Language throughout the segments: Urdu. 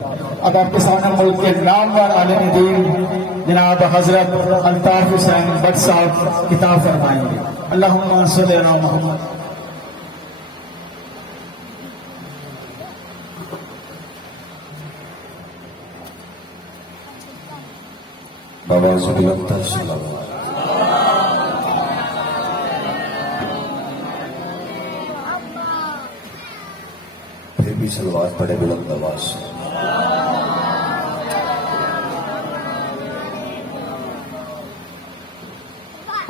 اب آپ کے سامنے ملک کے نامور عالم دین جناب حضرت الطاف حسین بٹ صاحب کتاب فرمائیں گے۔ اللہم صلی علی محمد۔ بابا بلند تر صلوات۔ پھر بھی صلوات پڑھے بلند آواز سے۔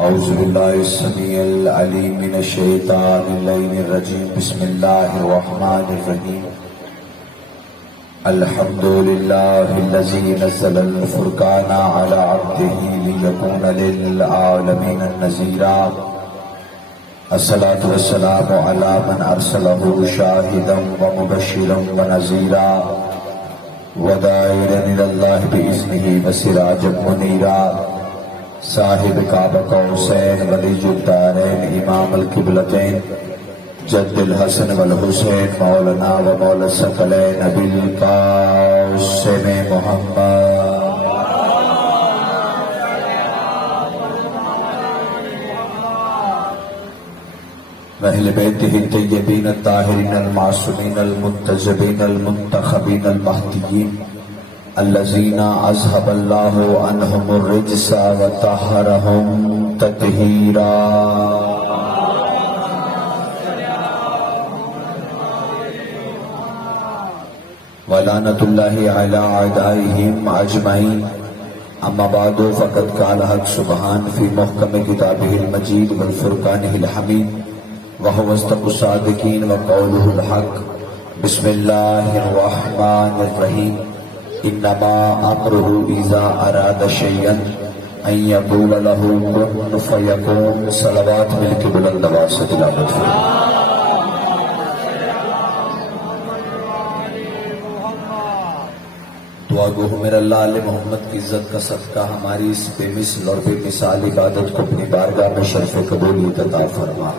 اعوذ باللہ السمیع العلیم من الشیطان اللعین الرجیم، بسم اللہ الرحمن الرحیم۔ الحمد للہ الذی نزل الفرقان علی عبدہ لیکون للعالمین نذیرا۔ الصلاۃ والسلام علی من ارسلہ شاہدا ومبشرا ونذیرا وداعیا الی اللہ باذنہ وسراجا منیرا۔ صاحب کعبہ قوسین ولی الدارین امام القبلتین جد الحسن والحسین مولانا و مولا الثقلین ابی القاسم محمد۔ وأہل بیتہ الطیبین الطاہرین المعصومین المنتجبین المنتخبین المہدیین الذین اذھب اللہ عنہم الرجس وطہرہم تطہیرا۔ ولعنۃ اللہ علی اعدائہم اجمعین۔ اما بعد فقد قال حق سبحان فی محکم کتابہ المجید والفرقانہ الحمید وهو اصدق الصادقین وقولہ الحق۔ بسم اللہ الرحمن الرحیم۔ انما امرہ اذا اراد شیئا ان یقول له کن فیکون۔ صلوات مل کے بلند آواز سے تلاوت فرمائیں۔ دعا گو میرا اللہ علیہ محمد کی عزت کا صدقہ ہماری اس بے مثل اور بے مثال عبادت کو اپنی بارگاہ میں شرف قبولیت عطا فرما۔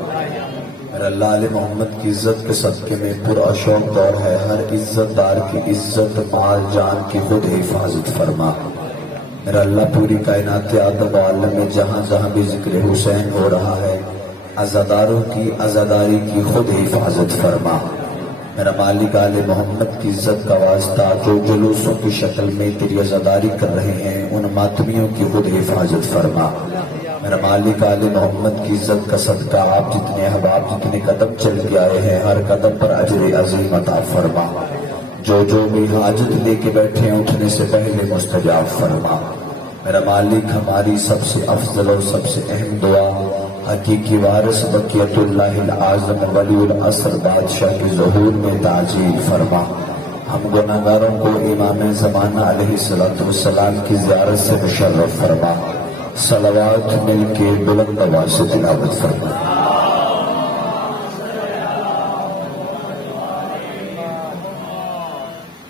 میرا اللہ علیہ محمد کی عزت کے صدقے میں پراشوق دور ہے، ہر عزت دار کی عزت مال جان کی خود حفاظت فرما۔ میرا اللہ پوری کائنات آدم و عالم میں جہاں جہاں بھی ذکر حسین ہو رہا ہے، عزاداروں کی عزاداری کی خود حفاظت فرما۔ میرا مالک آل محمد کی عزت کا واسطہ جو جلوسوں کی شکل میں تیری عزاداری کر رہے ہیں ان ماتمیوں کی خود حفاظت فرما۔ میرا مالک آل محمد کی عزت کا صدقہ آپ جتنے احباب جتنے قدم چل کے آئے ہیں ہر قدم پر اجر عظیم عطا فرما۔ جو بھی حاجت لے کے بیٹھے ہیں اٹھنے سے پہلے مستجاب فرما۔ میرا مالک ہماری سب سے افضل اور سب سے اہم دعا حقیقی وارث بقیت اللہ العظم ولی العصر بادشاہ کی ظہور میں تعجیل فرما۔ ہم گناہگاروں کو امام زمانہ علیہ السلام کی زیارت سے مشرف فرما۔ صلوات مل کے بلند آواز سے تلاوت فرما۔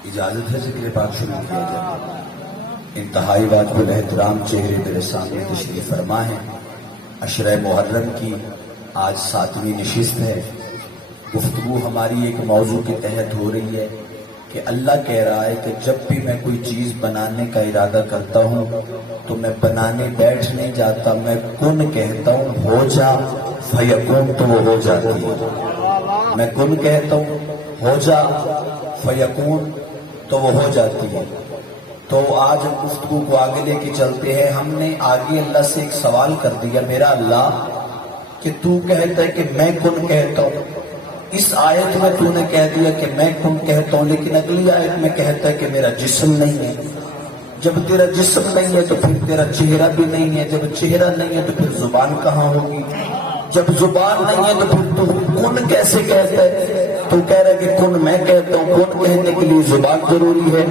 اجازت ہے ذکر پاک شروع کیا جائے۔ انتہائی واجب الاحترام چہرے میرے سامنے تشریف فرما ہے۔ عشرہ محرم کی آج 7ویں نشست ہے۔ گفتگو ہماری ایک موضوع کے تحت ہو رہی ہے کہ اللہ کہہ رہا ہے کہ جب بھی میں کوئی چیز بنانے کا ارادہ کرتا ہوں تو میں بنانے بیٹھ نہیں جاتا، میں کن کہتا ہوں ہو جا فیکون تو وہ ہو جاتی ہے۔ میں کن کہتا ہوں ہو جا فیکون تو وہ ہو جاتی ہے۔ تو آج ہم گفتگو کو آگے لے کے چلتے ہیں۔ ہم نے آگے اللہ سے ایک سوال کر دیا، میرا اللہ کہ تو کہتا ہے کہ میں کن کہتا ہوں، اس آیت میں تو نے کہہ دیا کہ میں کن کہتا ہوں، لیکن اگلی آیت میں کہتا ہے کہ میرا جسم نہیں ہے۔ جب تیرا جسم نہیں ہے تو پھر تیرا چہرہ بھی نہیں ہے، جب چہرہ نہیں ہے تو پھر زبان کہاں ہوگی، جب زبان نہیں ہے تو پھر تو کن کیسے کہتا ہے؟ تو کہہ رہا ہے کہ کن میں کہتا ہوں، کن کہنے کے لیے زبان ضروری ہے۔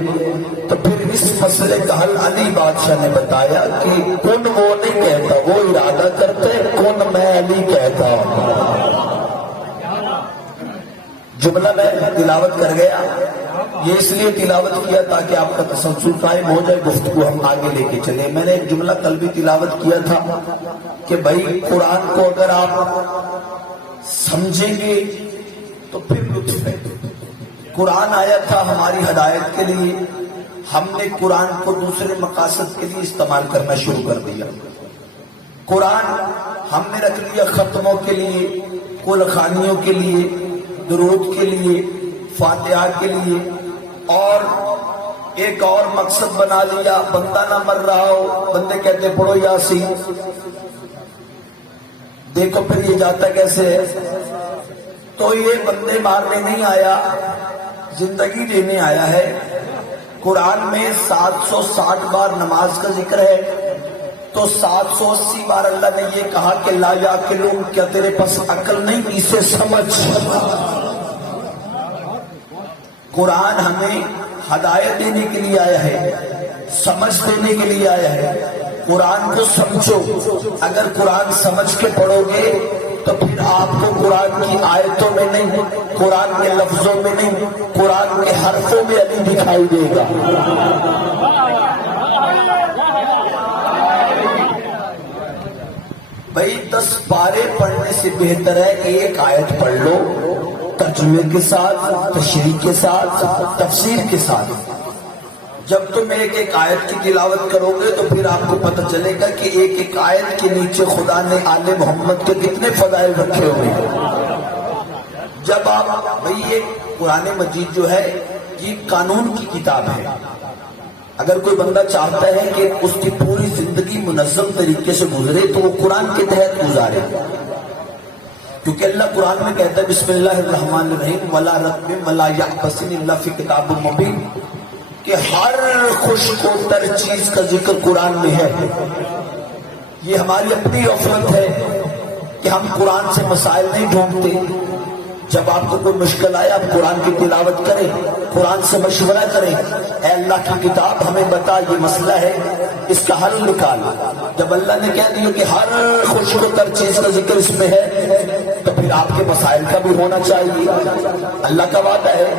تو پھر اس مسئلے کا حل علی بادشاہ نے بتایا کہ کن وہ نہیں کہتا، وہ ارادہ کرتا ہے، کن میں علی کہتا ہوں۔ جملہ میں تلاوت کر گیا، یہ اس لیے تلاوت کیا تاکہ آپ کا تسلسل قائم ہو جائے، گفتگو ہم آگے لے کے چلے۔ میں نے ایک جملہ کل بھی تلاوت کیا تھا کہ بھائی قرآن کو اگر آپ سمجھیں گے تو پھر لطف ہے، قرآن آیا تھا ہماری ہدایت کے لیے، ہم نے قرآن کو دوسرے مقاصد کے لیے استعمال کرنا شروع کر دیا۔ قرآن ہم نے رکھ لیا ختموں کے لیے، کل خوانیوں کے لیے، درود کے لیے، فاتحہ کے لیے، اور ایک اور مقصد بنا لیا، بندہ نہ مر رہا ہو، بندے کہتے پڑھو یاسین، دیکھو پھر یہ جاتا کیسے ہے۔ تو یہ بندے مارنے نہیں آیا، زندگی دینے آیا ہے۔ قرآن میں 760 بار نماز کا ذکر ہے، تو 780 بار اللہ نے یہ کہا کہ لا یعقلون، کیا تیرے پاس عقل نہیں، اسے سمجھ۔ قرآن ہمیں ہدایت دینے کے لیے آیا ہے، سمجھ دینے کے لیے آیا ہے۔ قرآن کو سمجھو، اگر قرآن سمجھ کے پڑھو گے تو پھر آپ کو قرآن کی آیتوں میں نہیں، قرآن کے لفظوں میں نہیں، قرآن کے حرفوں میں علی دکھائی دے گا۔ بھائی 10 پارے پڑھنے سے بہتر ہے ایک آیت پڑھ لو، ترجمے کے ساتھ، تشریح کے ساتھ، تفسیر کے ساتھ۔ جب تم ایک ایک آیت کی تلاوت کرو گے تو پھر آپ کو پتہ چلے گا کہ ایک ایک آیت کے نیچے خدا نے آل محمد کے کتنے فضائل رکھے ہوئے ہیں۔ جب آپ بھئی یہ قرآن مجید جو ہے یہ قانون کی کتاب ہے، اگر کوئی بندہ چاہتا ہے کہ اس کی پوری زندگی منظم طریقے سے گزرے تو وہ قرآن کے تحت گزارے، کیونکہ اللہ قرآن میں کہتا ہے بسم اللہ الرحمن الرحیم ولا رتب ولا یحبسن الا فی کتاب مبین، کہ ہر خشک و تر چیز کا ذکر قرآن میں ہے۔ یہ ہماری اپنی غفلت ہے کہ ہم قرآن سے مسائل نہیں ڈھونڈتے۔ جب آپ کو کوئی مشکل آئے آپ قرآن کی تلاوت کریں، قرآن سے مشورہ کریں، اے اللہ کی کتاب ہمیں بتا یہ مسئلہ ہے، اس کا حل نکال۔ جب اللہ نے کہہ دیا کہ ہر خشک و تر چیز کا ذکر اس میں ہے تو پھر آپ کے مسائل کا بھی ہونا چاہیے۔ اللہ کا وعدہ ہے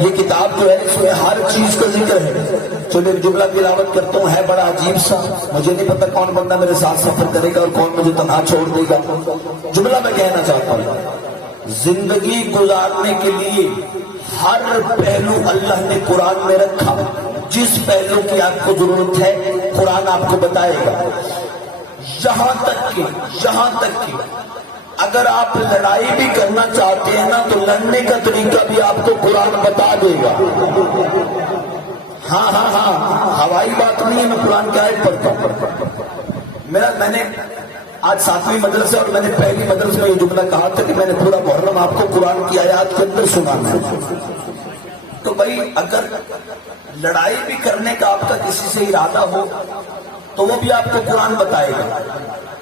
یہ کتاب جو ہے اس میں ہر چیز کا ذکر ہے۔ چلو ایک جملہ تلاوت کرتا ہوں، ہے بڑا عجیب سا، مجھے نہیں پتا کون بندہ میرے ساتھ سفر کرے گا اور کون مجھے تنہا چھوڑ دے گا۔ جملہ میں کہنا چاہتا ہوں، زندگی گزارنے کے لیے ہر پہلو اللہ نے قرآن میں رکھا، جس پہلو کی آپ کو ضرورت ہے قرآن آپ کو بتائے گا۔ یہاں تک کہ اگر آپ لڑائی بھی کرنا چاہتے ہیں نا تو لڑنے کا طریقہ بھی آپ کو قرآن بتا دے گا۔ ہاں ہوائی بات نہیں ہے، میں قرآن کی آیت پڑھتا ہوں۔ میں نے آج 7ویں مدرسے اور میں نے پہلی مدرسے میں یہ جملہ کہا تھا کہ میں نے پورا محرم آپ کو قرآن کی آیات کے اندر سنانا ہے۔ تو بھائی اگر لڑائی بھی کرنے کا آپ کا کسی سے ارادہ ہو تو وہ بھی آپ کو قرآن بتائے گا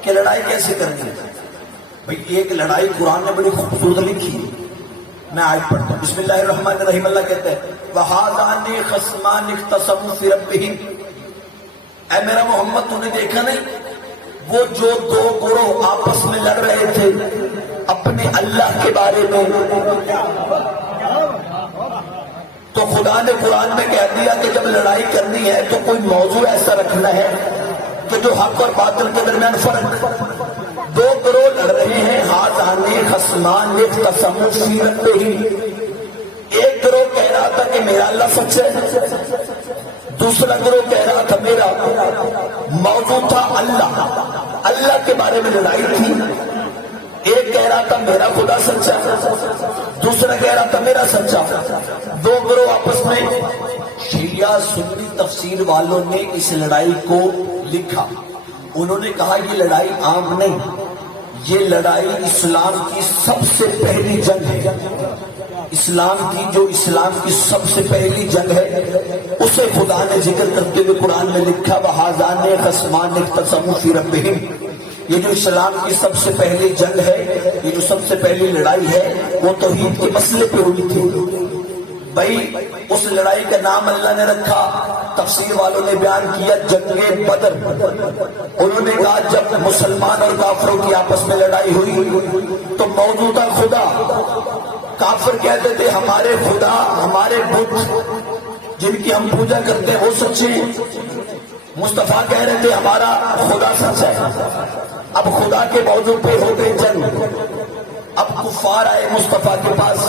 کہ لڑائی کیسے کرنی ہے۔ بھائی ایک لڑائی قرآن نے بڑی خوبصورت لکھی ہے، میں آیت پڑھتا ہوں۔ بسم اللہ الرحمن الرحیم، اللہ کہتے ہیں وَهَذَانِ خَصْمَانِ اخْتَصَمُوا فِي رَبِّهِمْ، اے میرا محمد تو نے دیکھا نہیں وہ جو دو گروہ آپس میں لڑ رہے تھے اپنے اللہ کے بارے میں، تو خدا نے قرآن میں کہہ دیا کہ جب لڑائی کرنی ہے تو کوئی موضوع ایسا رکھنا ہے کہ جو حق اور باطل کے درمیان فرق۔ دو گروہ لڑ رہے ہیں، ہاتھانے خصمان اختصموا فی ربہم، ایک گروہ کہہ رہا تھا کہ میرا اللہ سچ ہے، دوسرا گروہ کہہ رہا تھا میرا۔ موضوع تھا اللہ کے بارے میں لڑائی تھی۔ ایک کہہ رہا تھا میرا خدا سچا، دوسرا کہہ رہا تھا میرا سچا۔ دو گروہ آپس میں۔ شیعہ سنی تفسیر والوں نے اس لڑائی کو لکھا، انہوں نے کہا یہ لڑائی عام نہیں، یہ لڑائی اسلام کی سب سے پہلی جنگ ہے۔ اسلام کی سب سے پہلی جنگ ہے، اسے خدا نے ذکر کرتے ہوئے قرآن میں لکھا وَهَذَانِ خَصْمَانِ اخْتَصَمُوا فِي رَبِّهِمْ۔ یہ جو اسلام کی سب سے پہلی جنگ ہے، یہ جو سب سے پہلی لڑائی ہے وہ توحید کے مسئلے پہ ہوئی تھی۔ بھائی اس لڑائی کا نام اللہ نے رکھا، تفسیر والوں نے بیان کیا جنگ بدر۔ انہوں نے کہا جب مسلمان اور کافروں کی آپس میں لڑائی ہوئی تو موجودہ خدا، کافر کہتے تھے ہمارے خدا، ہمارے بت جن کی ہم پوجا کرتے ہیں وہ سچے ہیں، مصطفیٰ کہہ رہے تھے ہمارا خدا سچ ہے۔ اب خدا کے موضوع پہ ہو گئی جنگ، اب کفار آئے مصطفیٰ کے پاس،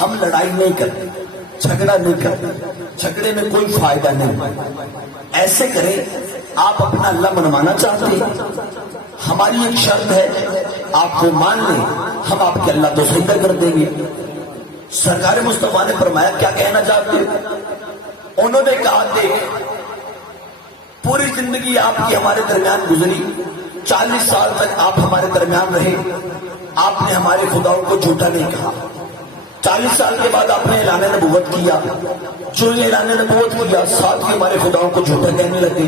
ہم لڑائی نہیں کرتے، جھگڑا نہیں کرتے، جھگڑے میں کوئی فائدہ نہیں، ایسے کریں آپ اپنا اللہ منوانا چاہتے ہیں، ہماری ایک شرط ہے آپ کو مان لیں، ہم آپ کے اللہ تو سجدہ کر دیں گے۔ سرکار مصطفیٰ نے فرمایا کیا کہنا چاہتے ہیں؟ انہوں نے کہا دیکھ پوری زندگی آپ کی ہمارے درمیان گزری، 40 سال تک آپ ہمارے درمیان رہے، آپ نے ہمارے خداؤں کو جھوٹا نہیں کہا، 40 سال کے بعد آپ نے اعلان نبوت کیا، جو یہ اعلان نبوت کیا ساتھ ہی ہمارے خداؤں کو جھوٹا کہنے لگے،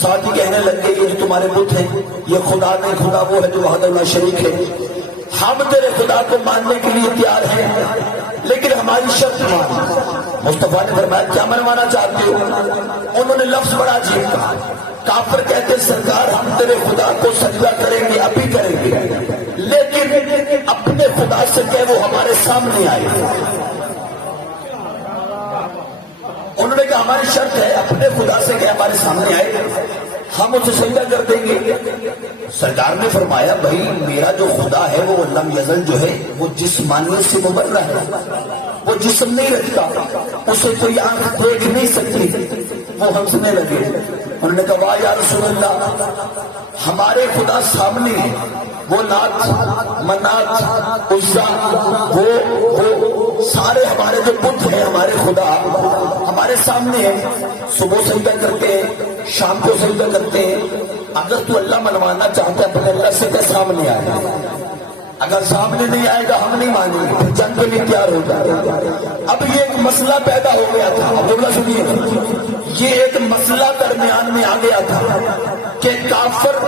ساتھ ہی کہنے لگے یہ جو تمہارے بت ہیں یہ خدا نہیں، خدا وہ ہے جو وحدہ لا شریک ہے، ہم تیرے خدا کو ماننے کے لیے تیار ہیں لیکن ہماری شرط مان۔ مصطفیٰ نے فرمایا کیا منوانا چاہتے ہو؟ انہوں نے لفظ بڑا عجیب کہا، کافر کہتے سرکار ہم تیرے خدا کو سجدہ کریں گے، ابھی کریں گے، لیکن اپنے خدا سے کہ وہ ہمارے سامنے آئے۔ انہوں نے کہا ہماری شرط ہے اپنے خدا سے کہ ہمارے سامنے آئے، ہم اسے سجدہ کر دیں گے۔ سرکار نے فرمایا بھائی میرا جو خدا ہے وہ لم یزل جو ہے وہ جسمانیت سے مبرہ ہے، وہ جسم نہیں رکھتا، اسے کوئی آنکھ دیکھ نہیں سکتی۔ وہ ہنسنے لگے، انہوں نے کہا واہ یا رسول اللہ ہمارے خدا سامنے ہے، وہ لات منات عزا وہ سارے ہمارے جو بت ہیں ہمارے خدا ہمارے سامنے ہیں، صبح سجدہ کرتے ہیں، شام کو سجدہ کرتے ہیں۔ اگر تو اللہ منوانا چاہتا ہے اپنے اللہ سے کہ سامنے آئے، اگر سامنے نہیں آئے گا ہم نہیں مانیں گے، پھر جنگ کے لیے تیار ہو جائے۔ اب یہ ایک مسئلہ پیدا ہو گیا تھا، عبداللہ سنیے، یہ ایک مسئلہ درمیان میں آ گیا تھا کہ کافر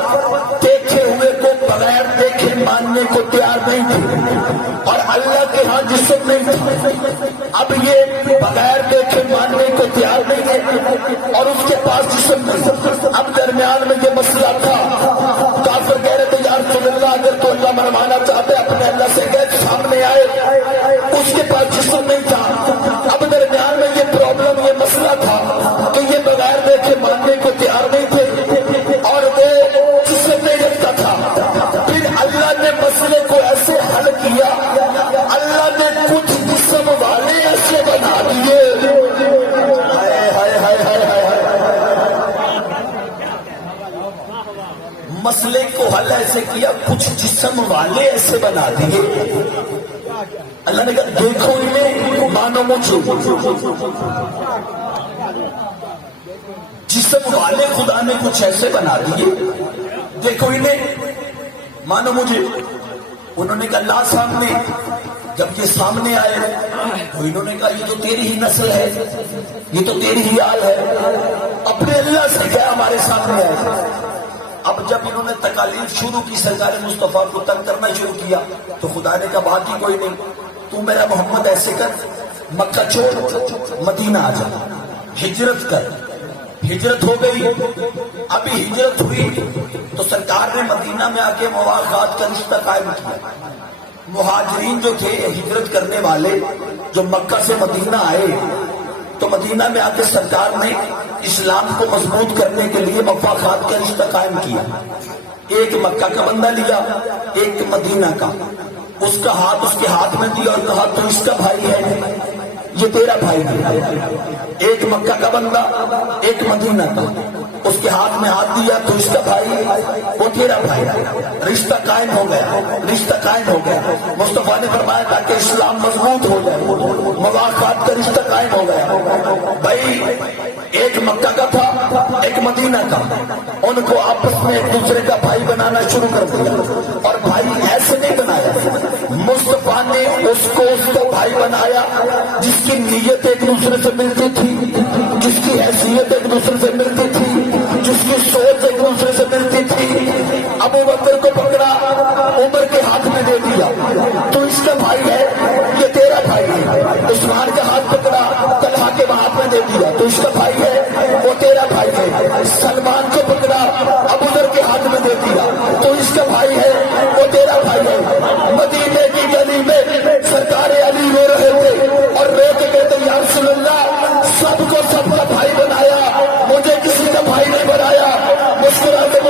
دیکھے ہوئے کو بغیر دیکھے ماننے کو تیار نہیں تھے اور اللہ کے ہاں جسم نہیں تھا۔ اب یہ بغیر دیکھے ماننے کو تیار نہیں ہے اور اس کے پاس جسم نہیں۔ اب درمیان میں یہ مسئلہ تھا، کافر کہہ رہے تھے یا رسول اللہ اگر تو اللہ منوانا چاہتے اپنے اللہ سے کہ سامنے آئے، اس کے پاس جسم نہیں تھا۔ اب درمیان میں یہ پرابلم یہ مسئلہ تھا کہ یہ بغیر دیکھے ماننے کو تیار نہیں تھے اور وہ جسم نہیں رکھتا تھا۔ پھر اللہ نے مسئلے کو ایسے حل کیا، اللہ نے کچھ جسم والے ایسے بنا دیے، مسئلے کو حل ایسے کیا کچھ جسم والے ایسے بنا دیے۔ اللہ نے کہا دیکھو انہیں مانو مجھے، جسم والے خدا نے کچھ ایسے بنا دیے، دیکھو انہیں مانو مجھے۔ انہوں نے کہا اللہ سامنے، جب یہ سامنے آئے تو انہوں نے کہا یہ تو تیری ہی نسل ہے، یہ تو تیری ہی آل ہے، اپنے اللہ سے کیا ہمارے سامنے آئے۔ اب جب انہوں نے تکالیف شروع کی، سرکار مصطفیٰ کو تنگ کرنا شروع کیا تو خدا نے کہا بات ہی کوئی نہیں، تو میرا محمد ایسے کر مکہ چھوڑ مدینہ آ جا، ہجرت کر۔ ہجرت ہو گئی، ابھی ہجرت ہوئی تو سرکار نے مدینہ میں آ کے مواخات کا رشتہ قائم کیا۔ مہاجرین جو تھے ہجرت کرنے والے جو مکہ سے مدینہ آئے تو مدینہ میں آ کے سرکار نے اسلام کو مضبوط کرنے کے لیے مفاخات کا رشتہ قائم کیا۔ ایک مکہ کا بندہ لیا، ایک مدینہ کا، اس کا ہاتھ اس کے ہاتھ میں دیا اور کہا تو اس کا بھائی ہے، یہ تیرا بھائی ہے۔ ایک مکہ کا بندہ ایک مدینہ کا، اس کے ہاتھ میں ہاتھ دیا تو اس کا بھائی وہ تیرا بھائی ہے۔ رشتہ قائم ہو گیا، رشتہ قائم ہو گیا۔ مصطفیٰ نے فرمایا تاکہ اسلام مضبوط ہو جائے، مواخات کا رشتہ قائم ہو گیا۔ بھائی ایک مکہ کا تھا ایک مدینہ کا، ان کو آپس میں ایک دوسرے کا بھائی بنانا شروع کر دیا، اور بھائی ایسے نہیں بنایا، مصطفیٰ نے اس کو بھائی بنایا جس کی نیت ایک دوسرے سے ملتی تھی، جس کی حیثیت ایک دوسرے سے ملتی تھی، جس کی سوچ ایک دوسرے سے ملتی تھی۔ ابو بکر کو پکڑا، عمر کے ہاتھ میں دے دیا تو اس کا بھائی ہے، یہ تیرا بھائی ہے۔ عثمان کا ہاتھ پکڑا، طلحہ کے ہاتھ میں دے دیا تو اس کا بھائی ہے، وہ تیرا بھائی ہے۔ سلمان کو پکڑا، ابو ذر کے ہاتھ میں دے دیا تو اس کا بھائی ہے، وہ تیرا بھائی ہے۔ مدینے کی گلی میں سرکار علی رو رہے تھے اور رو کے کہتے یا رسول اللہ سب کو سب کا بھائی بنایا، مجھے کسی کا بھائی نہیں بنایا۔ مسکرا کے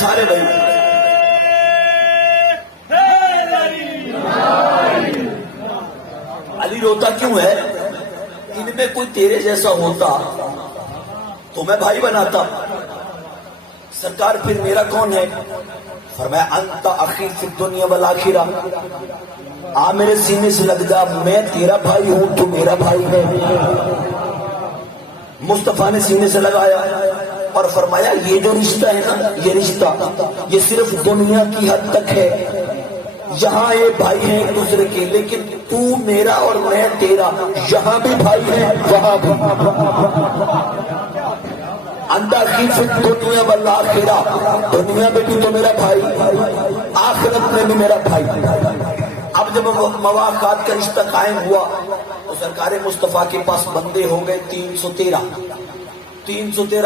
سارے بھائی. علی روتا کیوں ہے؟ ان میں کوئی تیرے جیسا ہوتا تو میں بھائی بناتا. سرکار پھر میرا کون ہے؟ فرمایا انت اخی فی الدنیا والآخرہ. آ میرے سینے سے لگ جا، میں تیرا بھائی ہوں، تو میرا بھائی ہے. مصطفیٰ نے سینے سے لگایا اور فرمایا یہ جو رشتہ ہے نا، یہ رشتہ یہ صرف دنیا کی حد تک ہے. یہاں یہ بھائی ہیں ایک دوسرے کے، لیکن تو میرا اور میں تیرا، یہاں بھی بھائی ہیں وہاں بھی. انڈا کی دنیا والآخرہ، دنیا میں بھی تو میرا بھائی، آخرت میں بھی میرا بھائی. اب جب مواقعات کا رشتہ قائم ہوا تو سرکار مصطفیٰ کے پاس بندے ہو گئے 313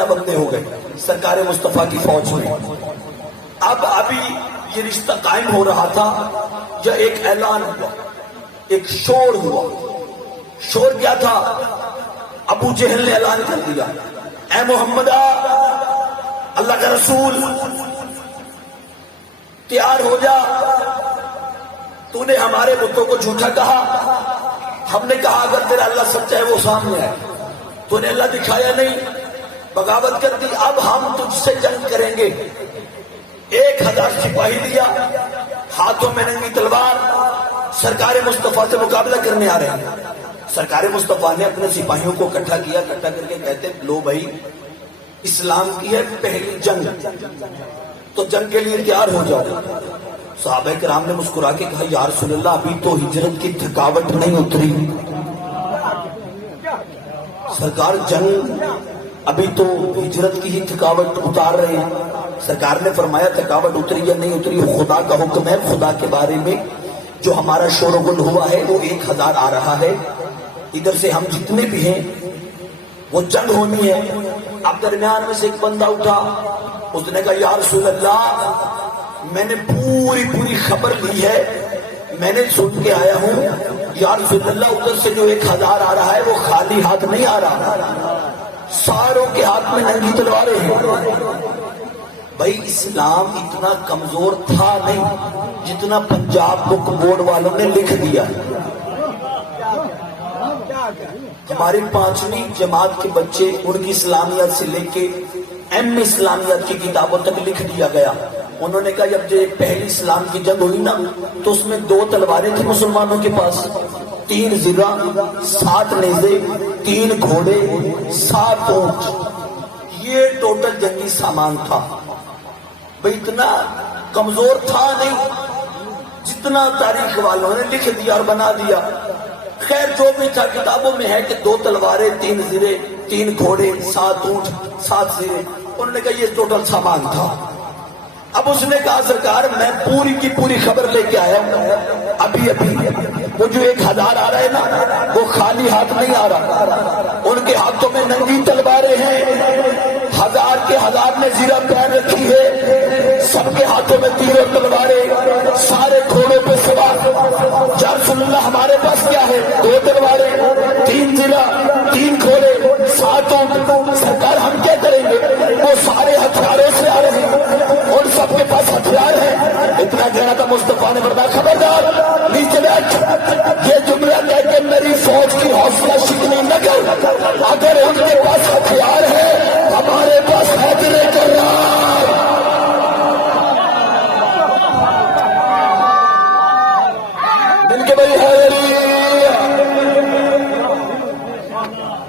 بندے ہو گئے سرکار مصطفیٰ کی فوج میں. اب ابھی یہ رشتہ قائم ہو رہا تھا جو ایک اعلان ہوا، ایک شور ہوا. شور کیا تھا؟ ابو جہل نے اعلان کر دیا، اے محمد اللہ کا رسول تیار ہو جا، تو نے ہمارے بتوں کو جھوٹا کہا. ہم نے کہا اگر تیرا اللہ سچا ہے وہ سامنے ہے، تو نے اللہ دکھایا نہیں، بغاوت کر دی. اب ہم تجھ سے جنگ کریں گے. 1000 سپاہی دیا، ہاتھوں میں ننگی تلوار، سرکار مصطفیٰ سے مقابلہ کرنے آ رہے ہیں. سرکار مصطفیٰ نے اپنے سپاہیوں کو اکٹھا کیا، اکٹھا کر کے کہتے لو بھائی اسلام کی ہے پہلی جنگ، تو جنگ کے لیے تیار ہو جاؤ. صحابہ کرام نے مسکرا کے کہا یا رسول اللہ ابھی تو ہجرت کی تھکاوٹ نہیں اتری. سرکار جنگ ابھی تو ہجرت کی ہی تھکاوٹ اتار رہے ہیں. سرکار نے فرمایا تھکاوٹ اتری یا نہیں اتری خدا کا حکم ہے. خدا کے بارے میں جو ہمارا شور و گل ہوا ہے وہ 1000 آ رہا ہے. ادھر سے ہم جتنے بھی ہیں وہ جنگ ہونی ہے. اب درمیان میں سے ایک بندہ اٹھا، اس نے کہا یا رسول اللہ میں نے پوری خبر لی ہے، میں نے سن کے آیا ہوں یا رسول اللہ ادھر سے جو 1000 آ رہا ہے وہ خالی ہاتھ نہیں آ رہا، ساروں کے ہاتھ میں ننگی تلواریں ہیں. بھائی اسلام اتنا کمزور تھا نہیں جتنا پنجاب بک بورڈ والوں نے لکھ دیا. ہماری 5ویں جماعت کے بچے ان کی اسلامیات سے لے کے ایم اسلامیات کی کتابوں تک لکھ دیا گیا. انہوں نے کہا جب یہ پہلی اسلام کی جنگ ہوئی نا تو اس میں 2 تلواریں تھیں مسلمانوں کے پاس، 3 زرہ، 7 نیزے، 3 گھوڑے، 7 اونٹ، یہ ٹوٹل جنگی سامان تھا. بھئی اتنا کمزور تھا نہیں جتنا تاریخ والوں نے لکھ دیا اور بنا دیا. خیر جو بھی تھا کتابوں میں ہے کہ 2 تلواریں، 3 زرے، 3 گھوڑے، 7 اونٹ، 7 زرے. انہوں نے کہا یہ ٹوٹل سامان تھا. اب اس نے کہا سرکار میں پوری کی پوری خبر لے کے آیا ہوں، ابھی وہ جو 1000 آ رہا ہے نا وہ خالی ہاتھ نہیں آ رہا، ان کے ہاتھوں میں ننگی تلواریں ہیں. 1000 کے 1000 نے زیرہ پہن رکھی ہے، سب کے ہاتھوں میں تیر اور تلواریں، سارے گھوڑوں پہ سوار. یا رسول اللہ ہمارے پاس کیا ہے؟ 2 تلواریں، 3 زرہ، 3 گھوڑے، 7 اونٹ. سرکار ہم کیا کریں گے؟ وہ سارے ہتھیاروں سے آ رہے ہیں اور سب کے پاس ہتھیار ہے. اتنا کہنا تھا مصطفیٰ نے فرمایا خبردار نیچے بیٹھ. یہ جملہ کہہ کے میری فوج کی حوصلہ شکنی نہ کر. اگر ان کے پاس ہتھیار ہے ہمارے پاس حیدر کرار. ان کے بھائی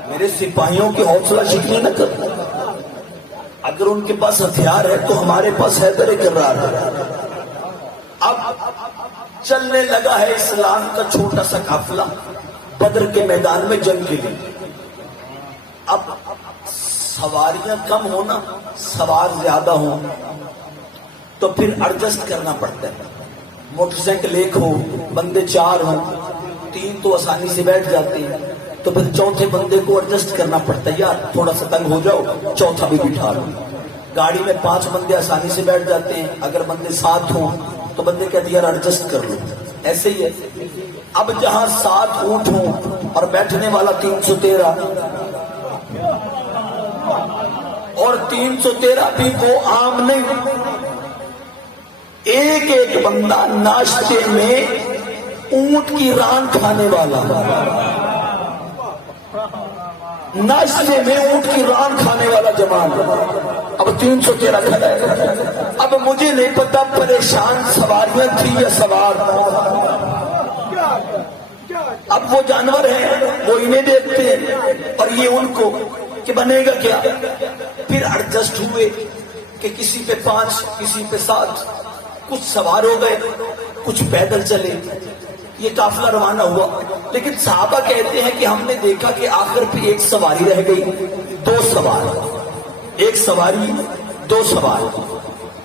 میرے سپاہیوں کی حوصلہ شکنی نہ کر. اگر ان کے پاس ہتھیار ہے تو ہمارے پاس حیدر کرار ہے. اب چلنے لگا ہے اسلام کا چھوٹا سا قافلہ بدر کے میدان میں جنگ کے لیے. اب سواریاں کم ہونا، سوار زیادہ ہوں تو پھر ایڈجسٹ کرنا پڑتا ہے. موٹر سائیکل 1 ہو، بندے 4 ہوں، 3 تو آسانی سے بیٹھ جاتے ہیں، تو پھر چوتھے بندے کو ایڈجسٹ کرنا پڑتا ہے، یار تھوڑا سا تنگ ہو جاؤ چوتھا بھی بٹھا لو. گاڑی میں 5 بندے آسانی سے بیٹھ جاتے ہیں، اگر بندے 7 ہوں تو بندے کہتے ہیں یار ایڈجسٹ کر لو. ایسے ہی ہے. اب جہاں 7 اونٹ ہوں اور بیٹھنے والا 313 اور 313 بھی وہ عام نہیں، ایک ایک بندہ ناشتے میں اونٹ کی ران کھانے والا، ناشتے میں اونٹ کی ران کھانے والا جوان، اب 313 کھڑا ہے۔ اب مجھے نہیں پتا پریشان سواریاں تھی یا سوار، اب وہ جانور ہیں وہ انہیں دیکھتے ہیں اور یہ ان کو کہ بنے گا کیا۔ پھر ایڈجسٹ ہوئے کہ کسی پہ 5 کسی پہ 7، کچھ سوار ہو گئے کچھ پیدل چلے، یہ قافلہ روانہ ہوا۔ لیکن صحابہ کہتے ہیں کہ ہم نے دیکھا کہ آخر پہ ایک سواری رہ گئی، 2 سوار، ایک سواری 2 سوار۔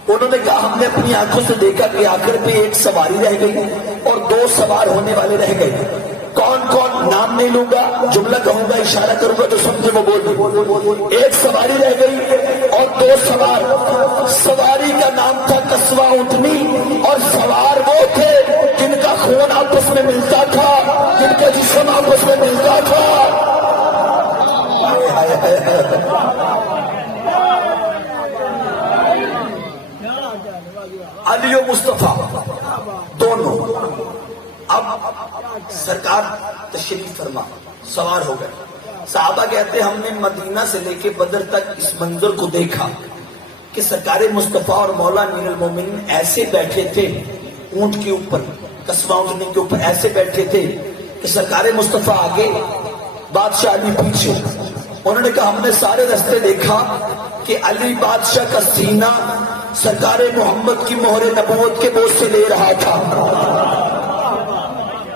انہوں نے کہا ہم نے اپنی آنکھوں سے دیکھا کہ آخر پہ ایک سواری رہ گئی اور 2 سوار ہونے والے رہ گئے۔ کون کون نام نہیں لوں گا، جملہ کہوں گا، اشارہ کروں گا تو سمجھے وہ بول۔ ایک سواری رہ گئی اور 2 سوار۔ سواری کا نام تھا کسوہ اونٹنی اور سوار وہ تھے جن کا خون آپس میں ملتا تھا، جن کا جسم آپس میں ملتا تھا۔ علی و مصطفیٰ دونوں۔ اب سرکار تشریف فرما سوار ہو گئے۔ صحابہ کہتے ہیں ہم نے مدینہ سے لے کے بدر تک اس منظر کو دیکھا کہ سرکار مصطفیٰ اور مولا امیر المومنین ایسے بیٹھے تھے اونٹ کے اوپر، کسوہ اونٹنی کے اوپر ایسے بیٹھے تھے کہ سرکار مصطفیٰ آگے، بادشاہ علی پیچھے۔ انہوں نے کہا ہم نے سارے رستے دیکھا کہ علی بادشاہ کا سینہ سرکار محمد کی مہر نبوت کے بوجھ سے لے رہا تھا،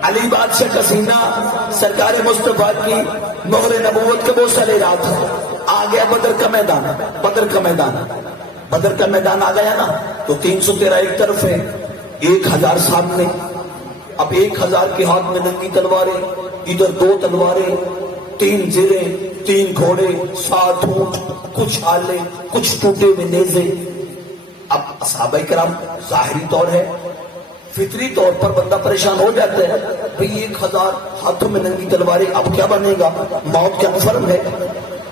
علی بادشاہ کا سینہ سرکار مصطفیٰ کی مہر نبوت کے بوجھ سے لے رہا تھا۔ آ گیا بدر کا میدان، بدر کا میدان، بدر کا میدان آ گیا نا تو 313 ایک طرف ہے، 1000 سامنے۔ اب 1000 کے ہاتھ میں ننگی تلواریں، ادھر 2 تلواریں، 3 زریں، 3 گھوڑے، 7 اونٹ، کچھ آلے، کچھ ٹوٹے ہوئے نیزے۔ اب صحابہ کرام ظاہری طور ہے، فطری طور پر بندہ پریشان ہو جاتا ہے، بھئی 1000 ہاتھوں میں ننگی تلواریں، اب کیا بنے گا، موت کیا فرم ہے۔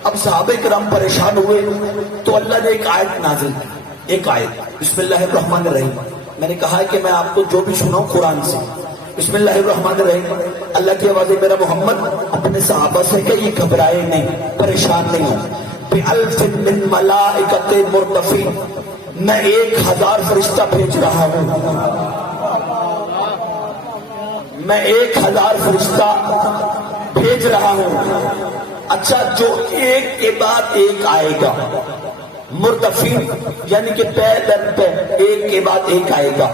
اب صحابہ کرام پریشان ہوئے تو اللہ نے ایک آیت نازل کی، ایک آیت، بسم اللہ الرحمن الرحیم۔ میں نے کہا ہے کہ میں آپ کو جو بھی سناؤں قرآن سے، بسم اللہ الرحمن الرحیم۔ اللہ کی آواز ہے، میرا محمد اپنے صحابہ سے کہ یہ گھبرائے نہیں، پریشان نہیں ہوں۔ بِأَلْفٍ مِّن مَلَائِكَةٍ مُرْتَفِينَ، میں 1000 فرشتہ بھیج رہا ہوں، میں 1000 فرشتہ بھیج رہا ہوں۔ اچھا، جو ایک کے بعد ایک آئے گا، مردفین یعنی کہ پے در پے، ایک کے بعد ایک آئے گا،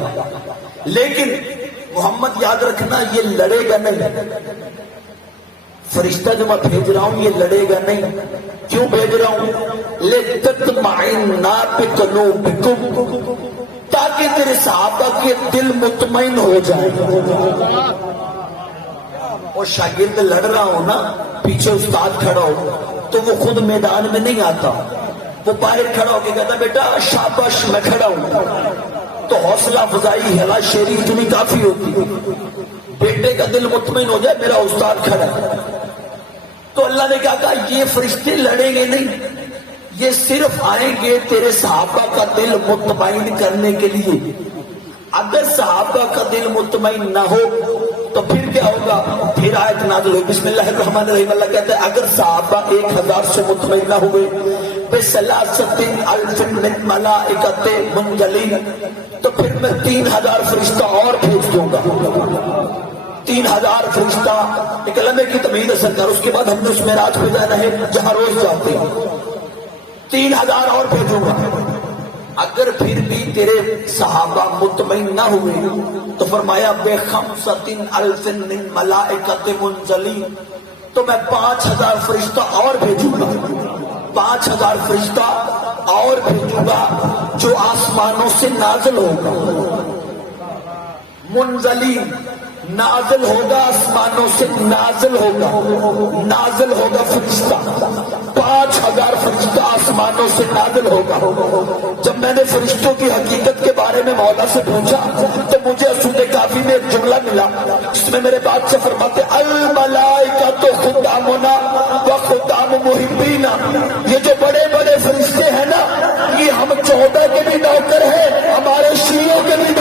لیکن محمد یاد رکھنا یہ لڑے گا نہیں، فرشتہ جو میں بھیج رہا ہوں یہ لڑے گا نہیں۔ کیوں بھیج رہا ہوں؟ لِتَطْمَئِنَّ بِقُلُوبِكُمْ، تاکہ تیرے صحابہ کے دل مطمئن ہو جائے۔ اور شاگرد لڑ رہا ہو نا، پیچھے استاد کھڑا ہو تو وہ خود میدان میں نہیں آتا، وہ باہر کھڑا ہو کے کہتا بیٹا شاباش میں کھڑا ہوں، تو حوصلہ افزائی ہلا شیری اتنی کافی ہوتی، بیٹے کا دل مطمئن ہو جائے میرا استاد کھڑا ہے۔ تو اللہ نے کہا یہ فرشتے لڑیں گے نہیں، یہ صرف آئیں گے تیرے صحابہ کا دل مطمئن کرنے کے لیے۔ اگر صحابہ کا دل مطمئن نہ ہو تو پھر کیا ہوگا؟ پھر آیت نازل ہوئی، بسم اللہ الرحمن الرحیم۔ اللہ کہتا ہے اگر صحابہ 1000 سے مطمئن نہ ہوئے، بِثَلَاثَةٍ أَلْفٍ مِّن مَلَائِكَةٍ مُنزَلِينَ، تو پھر میں 3000 فرشتہ اور بھیج دوں گا۔ 3000 فرشتہ ایک لمحے کی تمہید ہے سرکار، اس کے بعد ہم نے اس معراج پہ جانا ہے جہاں روز جاتے ہیں، 3000 اور بھیجوں گا۔ اگر پھر بھی تیرے صحابہ مطمئن نہ ہوئے تو فرمایا بِخَمْسَةٍ أَلْفٍ مِّن مَلَائِكَةٍ مُنزَلِينَ، تو میں 5000 فرشتہ اور بھیجوں گا، 5000 فرشتہ اور بھیجوں گا جو آسمانوں سے نازل ہوگا۔ منزلین نازل ہوگا، آسمانوں سے نازل ہوگا، نازل ہوگا فرشتہ، 5000 فرشتہ آسمانوں سے نازل ہوگا۔ جب میں نے فرشتوں کی حقیقت کے بارے میں مولا سے پوچھا تو مجھے سورہ کافی میں ایک جملہ ملا جس میں میرے بات سے فرماتے الملائکۃ خدامنا و خدام محبینا، یہ جو بڑے بڑے فرشتے ہیں نا، یہ ہم 14 کے بھی نوکر ہیں، ہمارے شیعوں کے بھی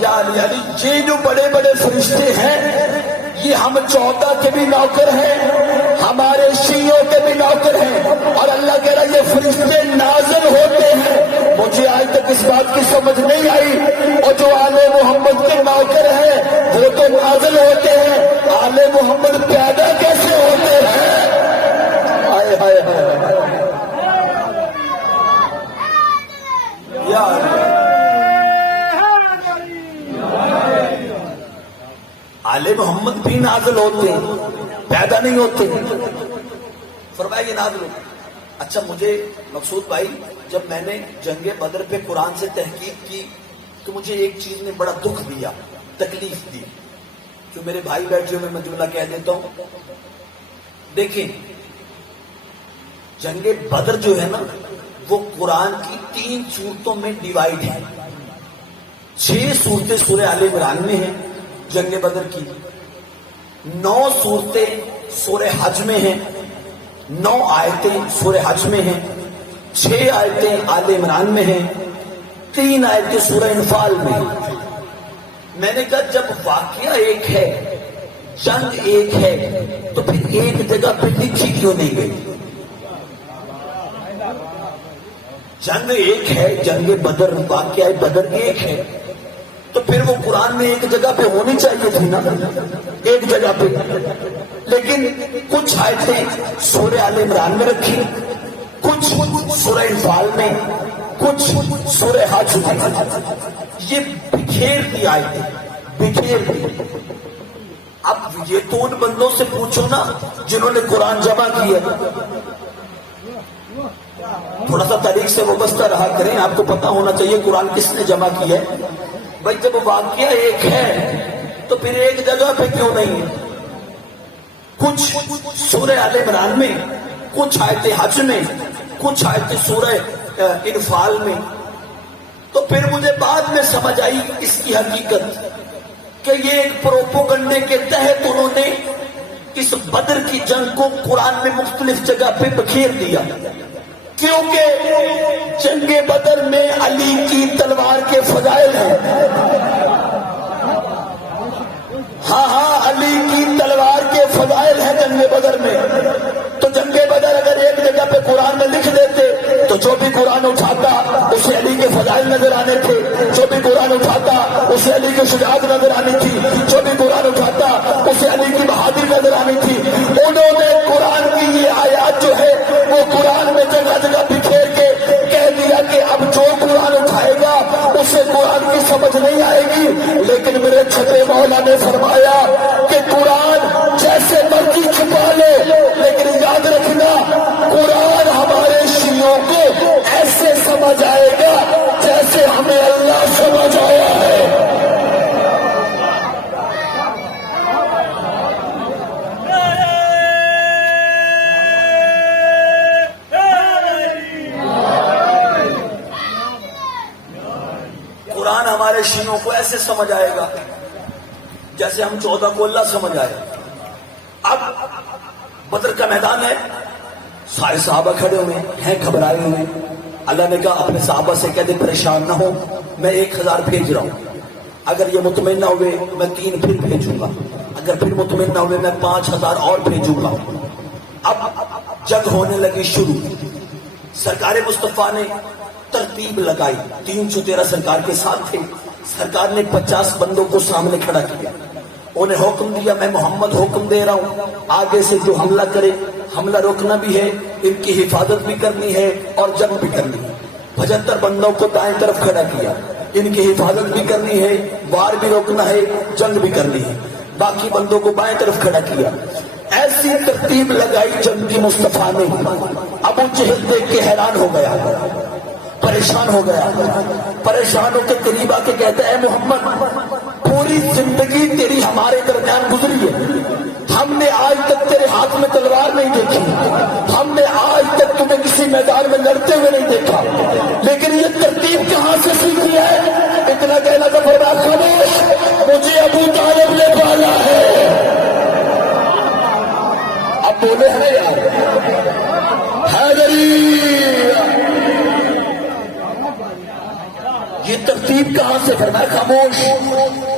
یعنی یہ جو بڑے بڑے فرشتے ہیں یہ ہم 14 کے بھی نوکر ہیں، ہمارے شیعوں کے بھی نوکر ہیں، اور اللہ کہہ رہا ہے یہ فرشتے نازل ہوتے ہیں۔ مجھے آج تک اس بات کی سمجھ نہیں آئی، اور جو آل محمد کے نوکر ہیں وہ تو نازل ہوتے ہیں، آل محمد پیدا کیسے ہوتے ہیں؟ ہائے ہائے ہائے یار، آل محمد بھی نازل ہوتے ہیں، پیدا نہیں ہوتے۔ فرمایا یہ نازل ہوتے۔ اچھا مجھے مقصود بھائی، جب میں نے جنگ بدر پہ قرآن سے تحقیق کی تو مجھے ایک چیز نے بڑا دکھ دیا، تکلیف دی، جو میرے بھائی بیٹھے ہوئے میں جملہ کہہ دیتا ہوں۔ دیکھیں جنگ بدر جو ہے نا وہ قرآن کی 3 صورتوں میں ڈیوائیڈ ہے۔ 6 صورتیں سورہ آل عمران میں ہیں جنگ بدر کی، 9 صورتیں سورہ حج میں ہیں، 9 آیتیں سورہ حج میں ہیں، 6 آیتیں آل عمران میں ہیں، 3 آیتیں سورہ انفال میں ہیں۔ میں نے کہا جب واقعہ ایک ہے، جنگ ایک ہے، تو پھر ایک جگہ پہ لکھی کیوں نہیں گئی؟ جنگ ایک ہے، جنگ بدر، واقعہ بدر ایک ہے، تو پھر وہ قرآن میں ایک جگہ پہ ہونی چاہیے تھی نا، ایک جگہ پہ۔ لیکن کچھ آیتیں سورہ آل عمران میں رکھی، کچھ سورہ انفال میں، کچھ سورہ حج میں، یہ بکھیر دی آیتیں، بکھیر دی۔ اب یہ تو ان بندوں سے پوچھو نا جنہوں نے قرآن جمع کیا، تھوڑا سا تاریخ سے وابستہ رہا کریں، آپ کو پتا ہونا چاہیے قرآن کس نے جمع کیا ہے۔ بھائی جب واقعہ ایک ہے تو پھر ایک جگہ پہ کیوں نہیں ہے؟ کچھ سورہ آل عمران میں، کچھ آیتیں حج میں، کچھ آیتیں سورہ انفال میں۔ تو پھر مجھے بعد میں سمجھ آئی اس کی حقیقت کہ یہ ایک پروپوگنڈے کے تحت انہوں نے اس بدر کی جنگ کو قرآن میں مختلف جگہ پہ بکھیر دیا، کیونکہ جنگ بدر میں علی کی تلوار کے فضائل ہیں۔ ہاں علی کی تلوار کے فضائل ہیں جنگ بدر میں۔ تو جنگ بدر اگر ایک جگہ پہ قرآن میں لکھ دیتے تو جو بھی قرآن اٹھاتا اسے علی کے فضائل نظر آنے تھے، جو بھی قرآن اٹھاتا اسے علی کی شجاعت نظر آنی تھی، جو بھی قرآن اٹھاتا اسے علی کی بہادری نظر آنی تھی۔ انہوں نے قرآن کی یہ آیات جو ہے وہ قرآن میں جگہ جگہ بکھیر کے کہہ دیا کہ اب جو قرآن اٹھائے گا اسے قرآن کی سمجھ نہیں آئے گی۔ لیکن میرے چھٹے مولا نے فرمایا کہ قرآن جیسے مرضی چھپا لے، لیکن یاد رکھنا قرآن ہمارے شیعوں کو ایسے سمجھ آئے گا جیسے ہمیں اللہ سمجھ آیا ہے۔ قرآن ہمارے شیعوں کو ایسے سمجھ آئے گا جیسے ہم 14 کو اللہ سمجھ آئے۔ اب بدر کا میدان ہے، سارے صحابہ کھڑے ہوئے ہیں، گھبرائے ہوئے۔ اللہ نے کہا اپنے صحابہ سے کہہ دے پریشان نہ ہو، میں 1000 بھیج رہا ہوں، اگر یہ مطمئن نہ ہوئے میں 3 پھر بھیجوں گا، اگر پھر مطمئن نہ ہوئے میں 5000 اور بھیجوں گا۔ اب جنگ ہونے لگی شروع۔ سرکار مصطفیٰ نے ترتیب لگائی، 313 سرکار کے ساتھ تھے۔ سرکار نے 50 بندوں کو سامنے کھڑا کیا، انہیں حکم دیا میں محمد حکم دے رہا ہوں آگے سے جو حملہ کرے حملہ روکنا بھی ہے، ان کی حفاظت بھی کرنی ہے اور جنگ بھی کرنی ہے۔ 75 بندوں کو دائیں طرف کھڑا کیا، ان کی حفاظت بھی کرنی ہے، وار بھی روکنا ہے، جنگ بھی کرنی ہے۔ باقی بندوں کو بائیں طرف کھڑا کیا۔ ایسی ترتیب لگائی جنگ کی مصطفیٰ نے۔ ابو جہل دیکھ کے حیران ہو گیا، پریشان ہو گیا، پریشان ہو کے قریب آ کے کہتا ہے محمد پوری زندگی تیری ہمارے درمیان گزری ہے، ہم نے آج تک تیرے ہاتھ میں تلوار نہیں دیکھی، ہم نے آج تک تمہیں کسی میدان میں لڑتے ہوئے نہیں دیکھا، لیکن یہ ترتیب کہاں سے سیکھی ہے؟ اتنا کہنا تو بڑا خاموش، مجھے ابو طالب نے پالا ہے۔ اب بولے ہیں یار حیدری، یہ ترتیب کہاں سے؟ فرمایا خاموش،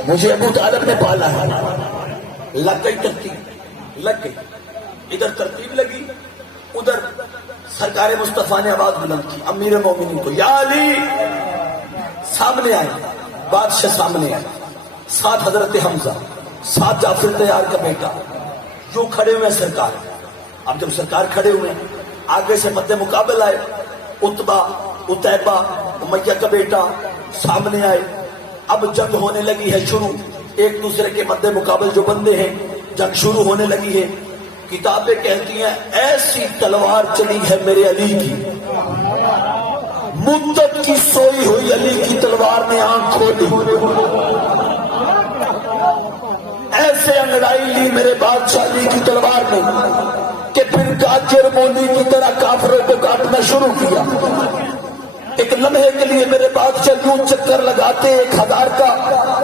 مجھے ابو طالب نے پالا ہے۔ لگ گئی ترتیب، لگ گئی، ادھر ترتیب لگی، ادھر سرکار مصطفیٰ نے آواز بلند کی امیر مومنین کو، یا علی، سامنے آئے، بادشاہ سامنے آئے، ساتھ حضرت حمزہ، ساتھ جعفر طیار کا بیٹا، جو کھڑے ہوئے سرکار۔ اب جب سرکار کھڑے ہوئے، آگے سے مد مقابل آئے عتبہ، عتیبہ، امیہ کا بیٹا سامنے آئے۔ اب جنگ ہونے لگی ہے شروع، ایک دوسرے کے مد مقابل جو بندے ہیں، جنگ شروع ہونے لگی ہے۔ کتابیں کہتی ہیں ایسی تلوار چلی ہے میرے علی کی، مدت کی سوئی ہوئی علی کی تلوار نے آنکھ کھولی، ایسے انگڑائی لی میرے بادشاہ علی کی تلوار نے کہ پھر گاجر مولی کی طرح کافروں کو کاٹنا شروع کیا۔ ایک لمحے کے لیے میرے بادشاہ یوں چکر لگاتے 1000 کا،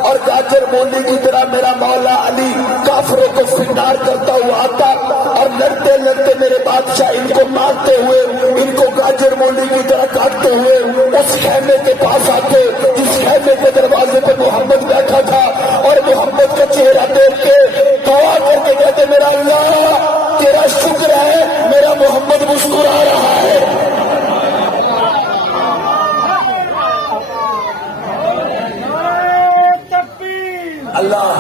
اور گاجر مولی کی طرح میرا مولا علی کافروں کو فنار کرتا ہوا آتا، اور لڑتے لڑتے میرے بادشاہ ان کو مارتے ہوئے، ان کو گاجر مولی کی طرح کاٹتے ہوئے اس خیمے کے پاس آتے جس خیمے کے دروازے پہ محمد بیٹھا تھا، اور محمد کا چہرہ دیکھ کے دعا کر کے کہتے میرا اللہ تیرا شکر ہے میرا محمد مسکرا رہا ہے۔ اللہ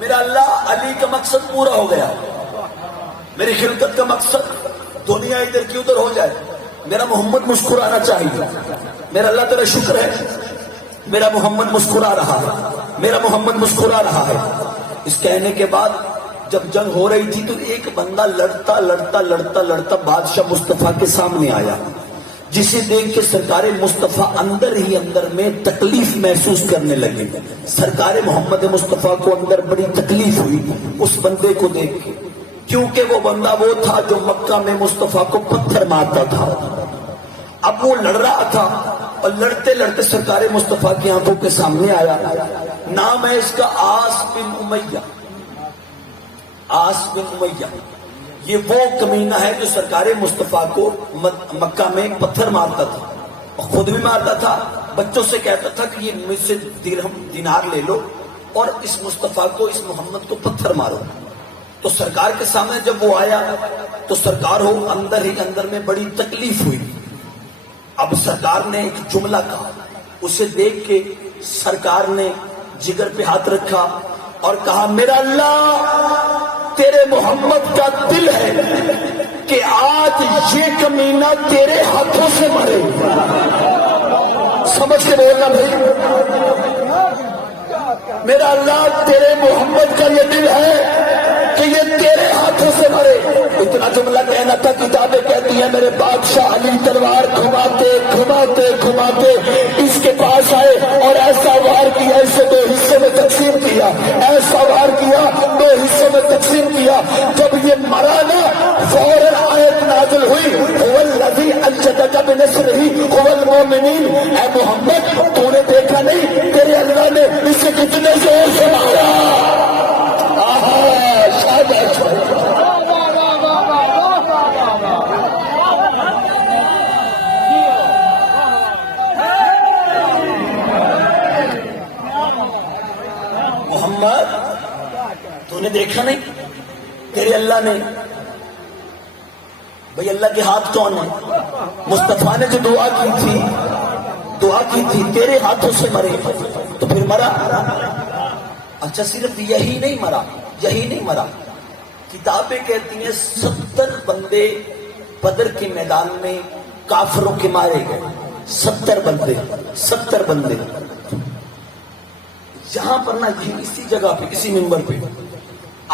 میرا اللہ علی کا مقصد پورا ہو گیا، میری خلقت کا مقصد دنیا ادھر کی ادھر ہو جائے، میرا محمد مسکرانا چاہیے۔ میرا اللہ تیرا شکر ہے میرا محمد مسکرا رہا ہے، میرا محمد مسکرا رہا ہے۔ اس کہنے کے بعد جب جنگ ہو رہی تھی تو ایک بندہ لڑتا لڑتا لڑتا لڑتا بادشاہ مصطفیٰ کے سامنے آیا، جسے دیکھ کے سرکار مصطفیٰ اندر ہی اندر میں تکلیف محسوس کرنے لگے۔ سرکار محمد مصطفیٰ کو اندر بڑی تکلیف ہوئی اس بندے کو دیکھ کے، کیونکہ وہ بندہ وہ تھا جو مکہ میں مصطفیٰ کو پتھر مارتا تھا۔ اب وہ لڑ رہا تھا اور لڑتے لڑتے سرکار مصطفیٰ کی آنکھوں کے سامنے آیا۔ نام ہے اس کا عاص بن امیہ، عاص بن امیہ۔ یہ وہ کمینہ ہے جو سرکار مصطفیٰ کو مکہ میں پتھر مارتا تھا، خود بھی مارتا تھا، بچوں سے کہتا تھا کہ یہ مجھ سے درہم دینار لے لو اور اس مصطفیٰ کو، اس محمد کو پتھر مارو۔ تو سرکار کے سامنے جب وہ آیا تو سرکار ہو اندر ہی اندر میں بڑی تکلیف ہوئی۔ اب سرکار نے ایک جملہ کہا، اسے دیکھ کے سرکار نے جگر پہ ہاتھ رکھا اور کہا میرا اللہ تیرے محمد کا دل ہے کہ آج یہ کمینہ تیرے ہاتھوں سے مرے۔ سمجھ کے بولنا بھائی، میرا اللہ تیرے محمد کا یہ دل ہے کہ یہ تیرے ہاتھوں سے مرے۔ اتنا جملہ کہنا تھا، کتابیں کہتی ہیں میرے بادشاہ علی تلوار گھماتے گھماتے گھماتے اس کے پاس آئے اور ایسا وار کیا، اسے 2 حصے میں تقسیم کیا، ایسا وار کیا 2 حصوں میں تقسیم کیا۔ جب یہ مرا نا فوراً آیت نازل ہوئی، هو الذی انجدک بنصرہ هو المؤمنین۔ اے محمد تو نے دیکھا نہیں تیرے اللہ نے اسے کتنے زور سے مارا۔ محمد تو نے دیکھا نہیں تیرے اللہ نے؟ بھئی اللہ کے ہاتھ کون ہے؟ مصطفیٰ نے جو دعا کی تھی تیرے ہاتھوں سے مرے، تو پھر مرا۔ اچھا صرف یہی نہیں مرا، کتابیں کہتی ہیں 70 بندے بدر کے میدان میں کافروں کے مارے گئے۔ 70 بندے یہاں پر نا، اسی جگہ پہ، اسی منبر پہ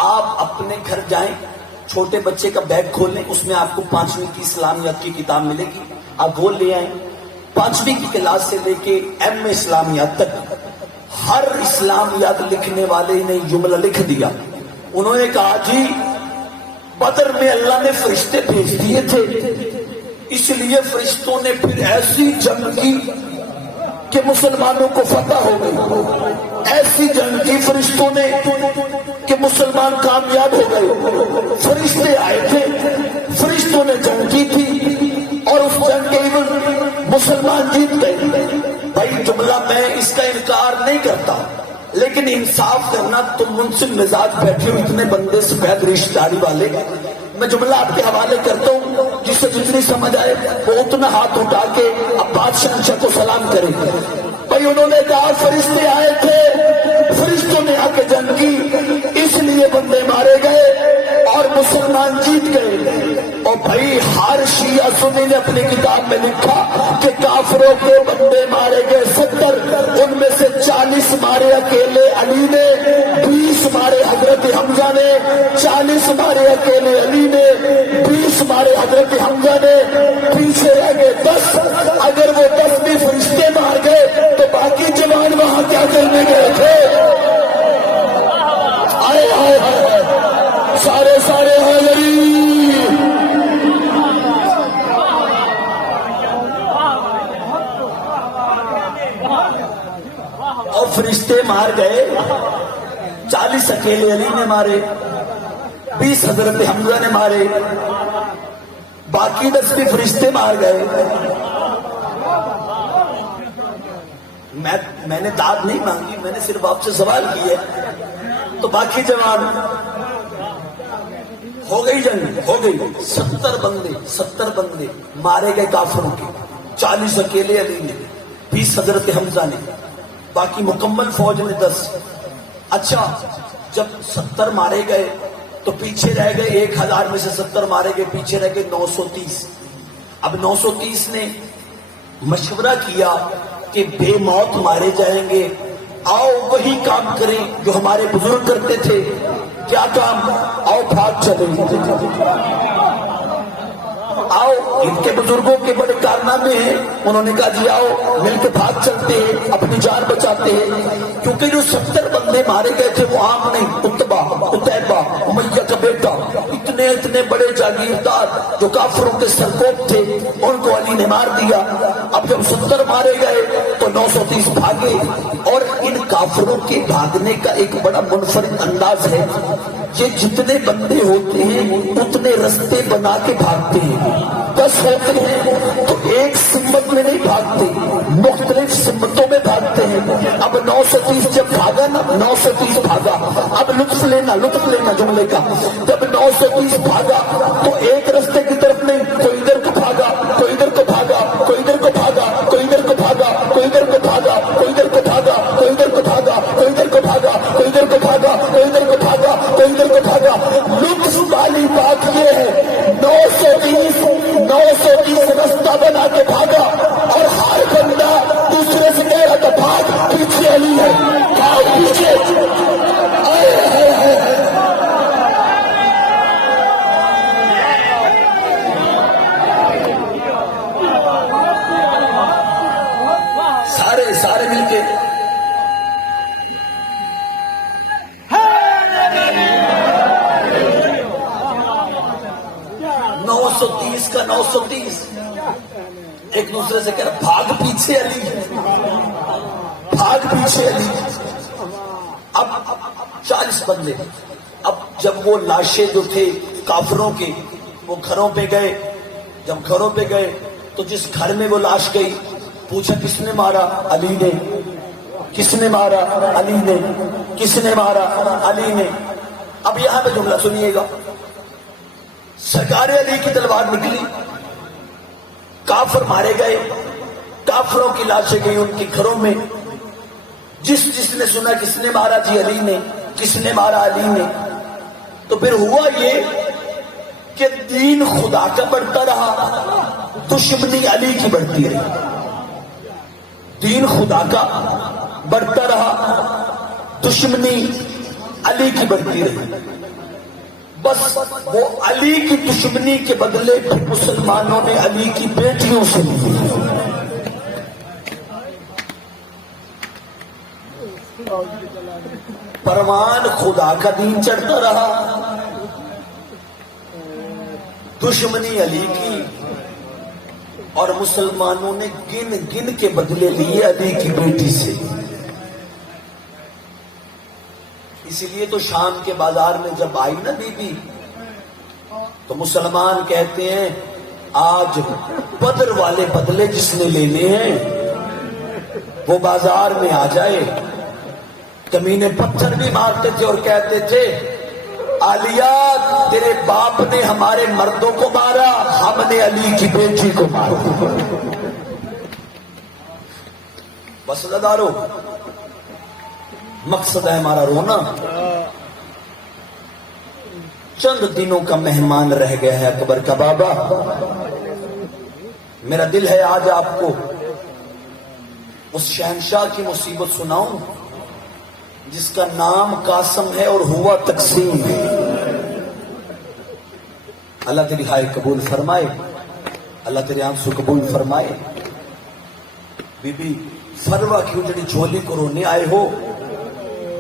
آپ اپنے گھر جائیں، چھوٹے بچے کا بیگ کھولیں، اس میں آپ کو 5ویں کی اسلامیات کی کتاب ملے گی، آپ وہ لے آئیں۔ 5ویں کی کلاس سے لے کے ایم اسلامیات تک ہر اسلامیات لکھنے والے نے جملہ لکھ دیا۔ انہوں نے کہا جی بدر میں اللہ نے فرشتے بھیج دیے تھے، اس لیے فرشتوں نے پھر ایسی جنگ کی کہ مسلمانوں کو فتح ہو گئی، ایسی جنگ کی فرشتوں نے کہ مسلمان کامیاب ہو گئے۔ فرشتے آئے جیت گئے. بھائی جملہ میں اس کا انکار نہیں کرتا، لیکن انصاف کرنا. تم منصف مزاج بیٹھے ہو اتنے بندے سفید رشتہ داری والے، میں جملہ آپ کے حوالے کرتا ہوں، جس سے جتنی سمجھ آئے وہ اتنا ہاتھ اٹھا کے عباس شہنشاہ کو سلام کرے. بھائی انہوں نے کہا فرشتے آئے تھے، فرشتوں نے آ کے جنگ کی، اس لیے بندے مارے گئے اور مسلمان جیت گئے. اور بھائی ہر شیعہ سنی نے اپنی کتاب میں لکھا کہ کافروں کے بندے مارے گئے 70، ان میں سے 40 مارے اکیلے علی نے، 20 مارے حضرت حمزہ نے، 40 مارے اکیلے علی نے، 20 مارے حضرت حمزہ نے، پیچھے رہ گئے 10. اگر وہ 10 بھی فرشتے مار گئے تو باقی جوان وہاں کیا کرنے گئے تھے؟ آئے آئے آئے سارے حاضری. اور فرشتے مار گئے، 40 اکیلے علی نے مارے، 20 حضرت حمزہ نے مارے، باقی 10 بھی فرشتے مار گئے. میں نے داد نہیں مانگی، میں نے صرف آپ سے سوال کیا. تو باقی جوان ہو گئی، جنگ ہو گئی، 70 بندے مارے گئے کافروں کے، 40 اکیلے علی نے، 20 حضرت حمزہ نے، باقی مکمل فوج نے 10. اچھا جب 70 مارے گئے تو پیچھے رہ گئے، 1000 میں سے 70 مارے گئے، پیچھے رہ گئے 930. اب 930 نے مشورہ کیا کہ بے موت مارے جائیں گے، آؤ وہی کام کریں جو ہمارے بزرگ کرتے تھے. کیا کام؟ آؤ بھاگ چلے. آؤ، ان کے بزرگوں کے بڑے کارنامے ہیں. انہوں نے کہا جی آؤ مل کے بھاگ چلتے ہیں، اپنی جان بچاتے ہیں. کیونکہ جو 70 بندے مارے گئے تھے وہ عام نہیں، اتبا، اتیبہ، امیہ کا بیٹا، اتنے بڑے جاگیردار جو کافروں کے سرکوب تھے، ان کو علی نے مار دیا. اب جب 70 مارے گئے تو 930 بھاگے. اور ان کافروں کے بھاگنے کا ایک بڑا منفرد انداز ہے، یہ جتنے بندے ہوتے ہیں اتنے رستے بنا کے بھاگتے ہیں. 10 ہوتے ہیں تو ایک سمت میں نہیں بھاگتے، مختلف سمتوں میں بھاگتے ہیں. اب 930 جب بھاگا نا، 930 بھاگا. اب لطف لینا جملے کا. جب 930 بھاگا تو ایک رستے کی طرف نہیں، کوئی ادھر کو بھاگا، کوئی ادھر کو بھاگا، کوئی ادھر کو بھاگا، کوئی ادھر کو بھاگا، کوئی ادھر کو بھاگا، کوئی ادھر کو بھاگا، کوئی ادھر کو بھاگا، کوئی ادھر کو بھاگا، کوئی ادھر کو بھاگا، کوئی ادھر کو بھاگا، کوئی ادھر کو بھاگا. لطف والی بات یہ ہے 930 رستہ بنا کے بھاگا اور ہر بندہ دوسرے سے کہہ رہا تھا بھاگ، پیچھے علی ہے، بھاگ پیچھے. سارے مل کے 930 کا 930 ایک دوسرے سے کہہ رہا بھاگ پیچھے علی، بھاگ پیچھے علی. اب 40 بندے. اب جب وہ لاشیں جو تھے کافروں کے وہ گھروں پہ گئے، جب گھروں پہ گئے تو جس گھر میں وہ لاش گئی پوچھا کس نے مارا؟ علی نے. کس نے مارا؟ علی نے. کس نے مارا؟ علی نے. اب یہاں پہ جملہ سنیے گا، سرکار علی کی تلوار نکلی، کافر مارے گئے، کافروں کی لاشیں گئی ان کے گھروں میں. جس نے سنا کس نے مارا؟ جی علی نے. کس نے مارا؟ علی نے. تو پھر ہوا یہ کہ دین خدا کا بڑھتا رہا، دشمنی علی کی بڑھتی رہی. دین خدا کا بڑھتا رہا، دشمنی علی کی بڑھتی رہی. بس وہ علی کی دشمنی کے بدلے مسلمانوں نے علی کی بیٹیوں سے لی. پروان خدا کا دین چڑھتا رہا، دشمنی علی کی، اور مسلمانوں نے گن کے بدلے لیے علی کی بیٹی سے. اسی لیے تو شام کے بازار میں جب آئی نا بی بی تو مسلمان کہتے ہیں آج بدر والے بدلے جس نے لینے ہیں وہ بازار میں آ جائے. کمینے پتھر بھی مارتے تھے اور کہتے تھے عالیہ تیرے باپ نے ہمارے مردوں کو مارا, ہم نے علی کی بیٹی کو مارا. بس دارو, مقصد ہے ہمارا رونا. چند دنوں کا مہمان رہ گیا ہے اکبر کا بابا. میرا دل ہے آج آپ کو اس شہنشاہ کی مصیبت سناؤں جس کا نام قاسم ہے اور ہوا تقسیم ہے. اللہ تیری ہائے قبول فرمائے, اللہ تیرے آنسو قبول فرمائے. بی بی فروا کی اجڑی جھولی کو رونے آئے ہو,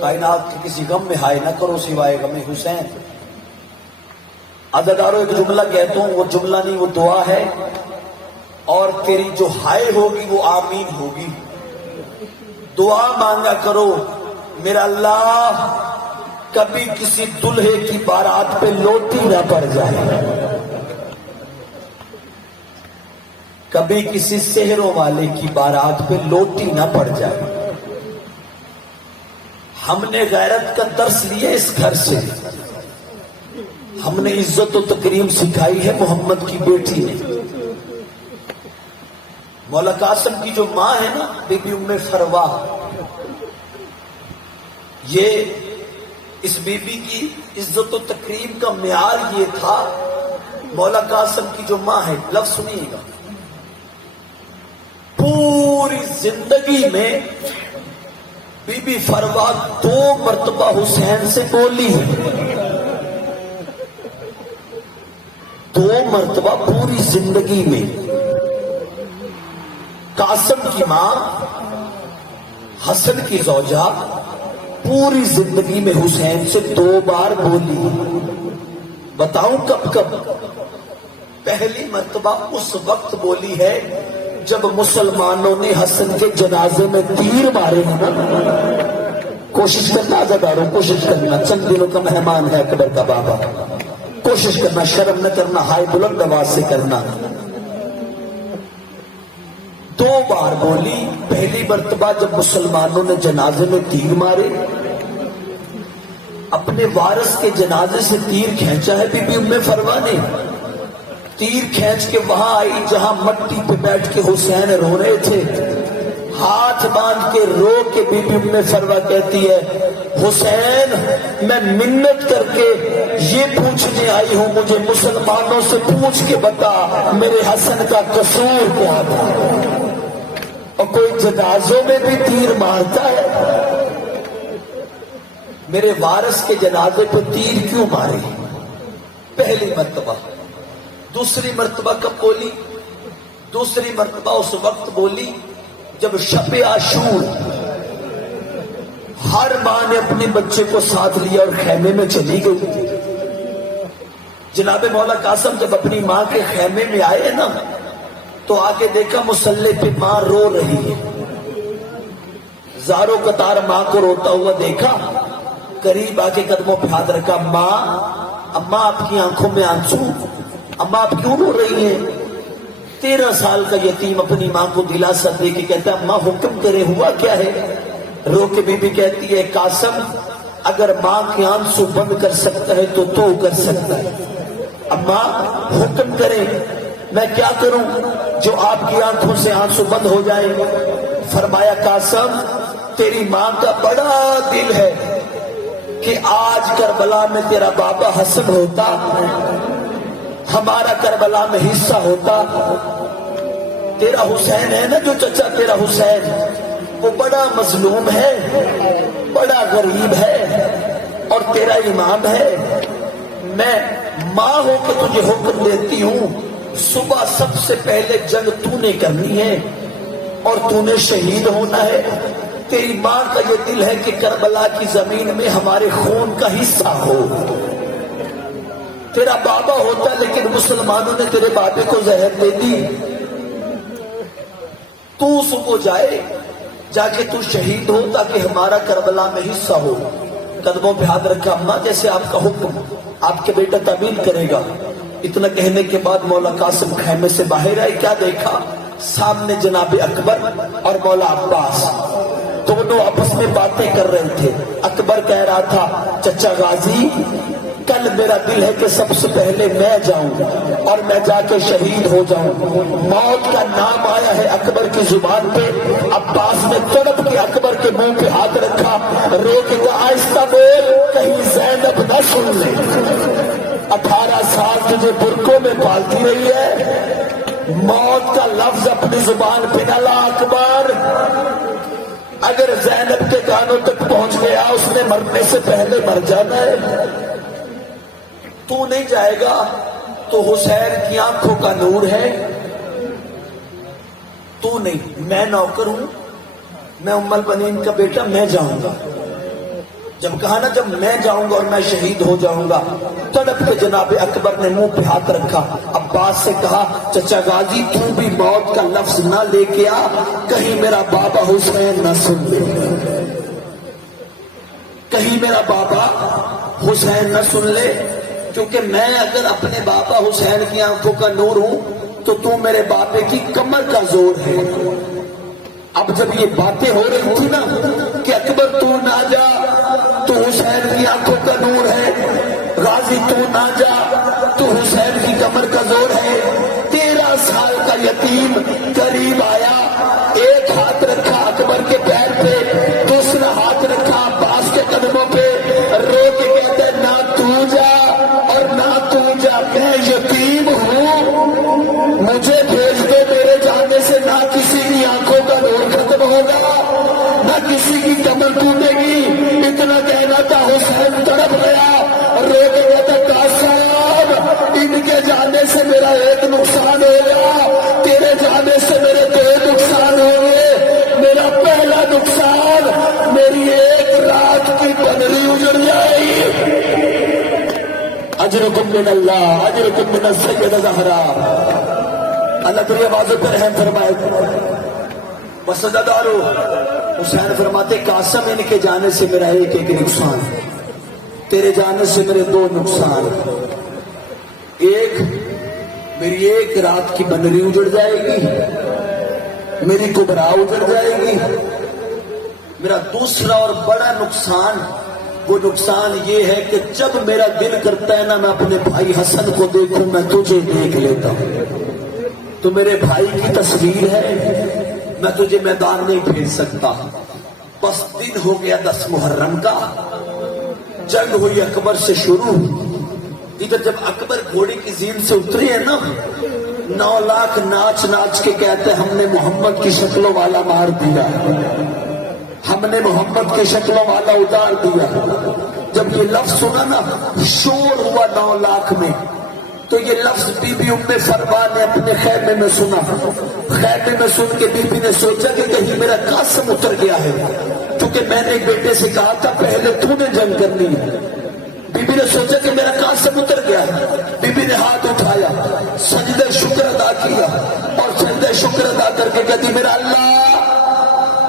کائنات کے کسی غم میں ہائے نہ کرو سوائے غم حسین. عزادارو ایک جملہ کہتا ہوں, وہ جملہ نہیں وہ دعا ہے, اور تیری جو ہائے ہوگی وہ آمین ہوگی. دعا مانگا کرو میرا اللہ کبھی کسی دلہے کی بارات پہ لوٹی نہ پڑ جائے, کبھی کسی سحروں والے کی بارات پہ لوٹی نہ پڑ جائے. ہم نے غیرت کا درس لیا اس گھر سے, ہم نے عزت و تکریم سکھائی ہے محمد کی بیٹی نے. مولا قاسم کی جو ماں ہے نا بی بی ام فروا, یہ اس بی بی کی عزت و تکریم کا معیار یہ تھا. مولا قاسم کی جو ماں ہے, لفظ سنیے گا, پوری زندگی میں بی بی فروا 2 مرتبہ حسین سے بولی ہے. 2 مرتبہ پوری زندگی میں. قاسم کی ماں حسن کی زوجہ پوری زندگی میں حسین سے 2 بار بولی. بتاؤں کب کب؟ پہلی مرتبہ اس وقت بولی ہے جب مسلمانوں نے حسن کے جنازے میں تیر مارے ہیں نا. کوشش کرنا عزاداروں, کوشش کرنا, چند دنوں کا مہمان ہے اکبر کا بابا. کوشش کرنا, شرم نہ کرنا, ہائی بلند آواز سے کرنا. 2 بار بولی. پہلی مرتبہ جب مسلمانوں نے جنازے میں تیر مارے, اپنے وارث کے جنازے سے تیر کھینچا ہے بی بی ام فروا نے. تیر کھینچ کے وہاں آئی جہاں مٹی پہ بیٹھ کے حسین رو رہے تھے. ہاتھ باندھ کے رو کے بی بی ام فروا کہتی ہے حسین میں منت کر کے یہ پوچھنے آئی ہوں, مجھے مسلمانوں سے پوچھ کے بتا میرے حسن کا قصور کیا تھا. اور کوئی جنازوں میں بھی تیر مارتا ہے, میرے وارث کے جنازے پہ تیر کیوں مارے؟ پہلی مرتبہ. دوسری مرتبہ کب بولی؟ دوسری مرتبہ اس وقت بولی جب شب عاشور ہر ماں نے اپنے بچے کو ساتھ لیا اور خیمے میں چلی گئی. جناب مولا قاسم جب اپنی ماں کے خیمے میں آئے نا تو آگے دیکھا مصلی پہ ماں رو رہی ہے. زاروں قطار ماں کو روتا ہوا دیکھا, قریب آ کے قدموں پہ ہاتھ رکھا. ماں, اماں آپ کی آنکھوں میں آنسو, اماں آپ کیوں رو رہی ہیں؟ 13 سال کا یتیم اپنی ماں کو دلاسا دے کے کہتا ہے اماں حکم کرے, ہوا کیا ہے؟ رو کے بی بی کہتی ہے قاسم اگر ماں کے آنسو بند کر سکتا ہے تو کر سکتا ہے. اماں حکم کریں, میں کیا کروں جو آپ کی آنکھوں سے آنسو بند ہو جائیں؟ فرمایا قاسم تیری ماں کا بڑا دل ہے کہ آج کربلا میں تیرا بابا حسن ہوتا, ہمارا کربلا میں حصہ ہوتا. تیرا حسین ہے نا جو چچا تیرا حسین, وہ بڑا مظلوم ہے, بڑا غریب ہے اور تیرا امام ہے. میں ماں ہو کے تجھے حکم دیتی ہوں, صبح سب سے پہلے جنگ تو نے کرنی ہے اور تو نے شہید ہونا ہے. تیری ماں کا یہ دل ہے کہ کربلا کی زمین میں ہمارے خون کا حصہ ہو. تیرا بابا ہوتا لیکن مسلمانوں نے تیرے بابے کو زہر دے دی. تو صبح جائے, جا کے تو شہید ہو تاکہ ہمارا کربلا میں حصہ ہو. قدموں پہ ہاتھ رکھا, اماں جیسے آپ کا حکم, آپ کے بیٹا تعمیل کرے گا. اتنا کہنے کے بعد مولا قاسم خیمے سے باہر آئے. کیا دیکھا؟ سامنے جناب اکبر اور مولا عباس دونوں آپس میں باتیں کر رہے تھے. اکبر کہہ رہا تھا چچا غازی کل میرا دل ہے کہ سب سے پہلے میں جاؤں اور میں جا کے شہید ہو جاؤں. موت کا نام آیا ہے اکبر کی زبان پہ. عباس نے تڑپ کے اکبر کے منہ پہ ہاتھ رکھا, رو کے کہا آہستہ بول کہیں زینب نہ سن لے. 18 سال تجھے برقعوں میں پالتی رہی ہے, موت کا لفظ اپنی زبان پہ نہ لا اکبر. اگر زینب کے کانوں تک پہنچ گیا اس نے مرنے سے پہلے مر جانا ہے. تو نہیں جائے گا تو حسین کی آنکھوں کا نور ہے. تو نہیں, میں نوکر ہوں, میں ام البنین کا بیٹا, میں جاؤں گا. جب کہا نا جب میں جاؤں گا اور میں شہید ہو جاؤں گا, تڑپ کے جناب اکبر نے منہ پہ ہاتھ رکھا. عباس سے کہا چچا غازی تو بھی موت کا لفظ نہ لے کے آ, کہیں میرا بابا حسین نہ سن لے, کہیں میرا بابا حسین نہ سن لے. کیونکہ میں اگر اپنے بابا حسین کی آنکھوں کا نور ہوں تو میرے بابے کی کمر کا زور ہے. اب جب یہ باتیں ہو رہی تھی نا کہ اکبر تو نہ جا تو حسین کی آنکھوں کا نور ہے, غازی تو نہ جا تو حسین کی کمر کا زور ہے. 13 سال کا یتیم قریب آیا, ایک ہاتھ رکھا اکبر کے پیر پہ, دوسرا ہاتھ رکھا عباس کے قدموں پہ, رو کے کہتے نہ تو جا اور نہ تو جا, میں یتیم ہوں, مجھے بھیج دو. میرے جانے سے نہ کسی کی آنکھوں کا نور ختم ہوگا نہ کسی کی کمر ٹوٹے گی. اتنا کہنا تھا, حسین تڑپ گیا, رو کے کہتا قاسم ان کے جانے سے میرا ایک نقصان ہوگا, تیرے جانے سے میرے 2 نقصان ہوں گے. میرا پہلا نقصان میری ایک رات کی بنری اجڑ جائے گی. اجرکم من اللہ, اجرکم من السیدہ زہرا. اللہ تیری آوازوں پر رحم فرمائے. وسجدارو حسین فرماتے قاسم ان کے جانے سے میرا ایک نقصان, تیرے جانے سے میرے 2 نقصان. ایک میری ایک رات کی بنری اجڑ جائے گی, میری کبرا اجڑ جائے گی. میرا دوسرا اور بڑا نقصان, وہ نقصان یہ ہے کہ جب میرا دل کرتا ہے نا میں اپنے بھائی حسن کو دیکھوں, میں تجھے دیکھ لیتا ہوں. تو میرے بھائی کی تصویر ہے, میں تجھے میدان نہیں بھیج سکتا. بس دن ہو گیا 10 محرم کا, جنگ ہوئی اکبر سے شروع. ادھر جب اکبر گھوڑی کی زین سے اتری ہے نا, 9 لاکھ ناچ ناچ کے کہتے ہم نے محمد کی شکلوں والا مار دیا, ہم نے محمد کی شکلوں والا اتار دیا. جب یہ لفظ سنا نا شور ہوا 9 لاکھ میں, تو یہ لفظ بی بی ام فرما نے اپنے خیمے میں سنا. خیمے میں سن کے بی بی نے سوچا کہ کہیں میرا قاسم اتر گیا ہے, کیونکہ میں نے بیٹے سے کہا تھا پہلے تو نے جنگ کرنی ہے. بی بی نے سوچا کہ میرا قاسم اتر گیا ہے. بی بی نے ہاتھ اٹھایا, سجدہ شکر ادا کیا, اور سجدہ شکر ادا کر کے کہتی میرا اللہ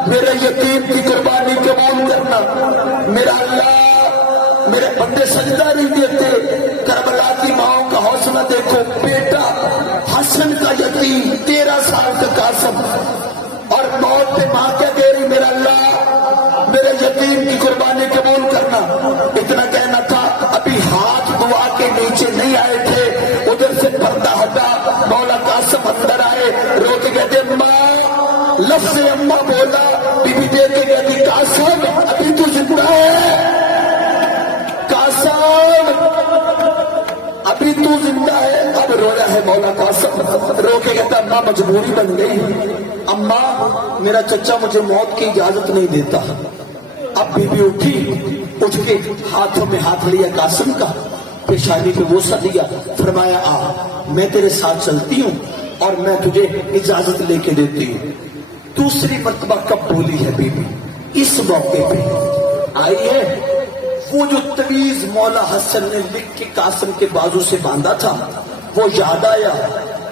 میرے یتیم کی قربانی قبول کرنا. میرا اللہ میرے بندے سجدہ نہیں دیتے. کربلا کی ماؤں کا حوصلہ دیکھو, بیٹا حسن کا یتیم 13 سال کا قاسم, اور موت پہ ماں کیا کہہ رہی میرا اللہ میرے یتیم کی قربانی قبول کرنا. اتنا کہنا تھا, ابھی ہاتھ دعا کے نیچے نہیں آئے تھے, ادھر سے پردہ ہٹا, مولا قاسم اندر آئے, رو کے کہتے ماں, لفظ اماں بولا. بی بی دیکھ کے کہتی قاسم ابھی تو زندہ ہے, ابھی تو زندہ ہے. اب رویا ہے مولا قاسم, رو کے کہتا اماں مجبوری بن گئی, اماں میرا چچا مجھے موت کی اجازت نہیں دیتا. اب بی بی اٹھی, اٹھ کے ہاتھوں میں ہاتھ لیا قاسم کا, پیشانی پہ بوسہ دیا, فرمایا آ میں تیرے ساتھ چلتی ہوں اور میں تجھے اجازت لے کے دیتی ہوں. دوسری مرتبہ کب بولی ہے بی بی, اس موقع پہ آئی ہے. وہ جو تعویذ مولا حسن نے لکھ کے قاسم کے بازو سے باندھا تھا وہ یاد آیا.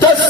10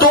2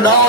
9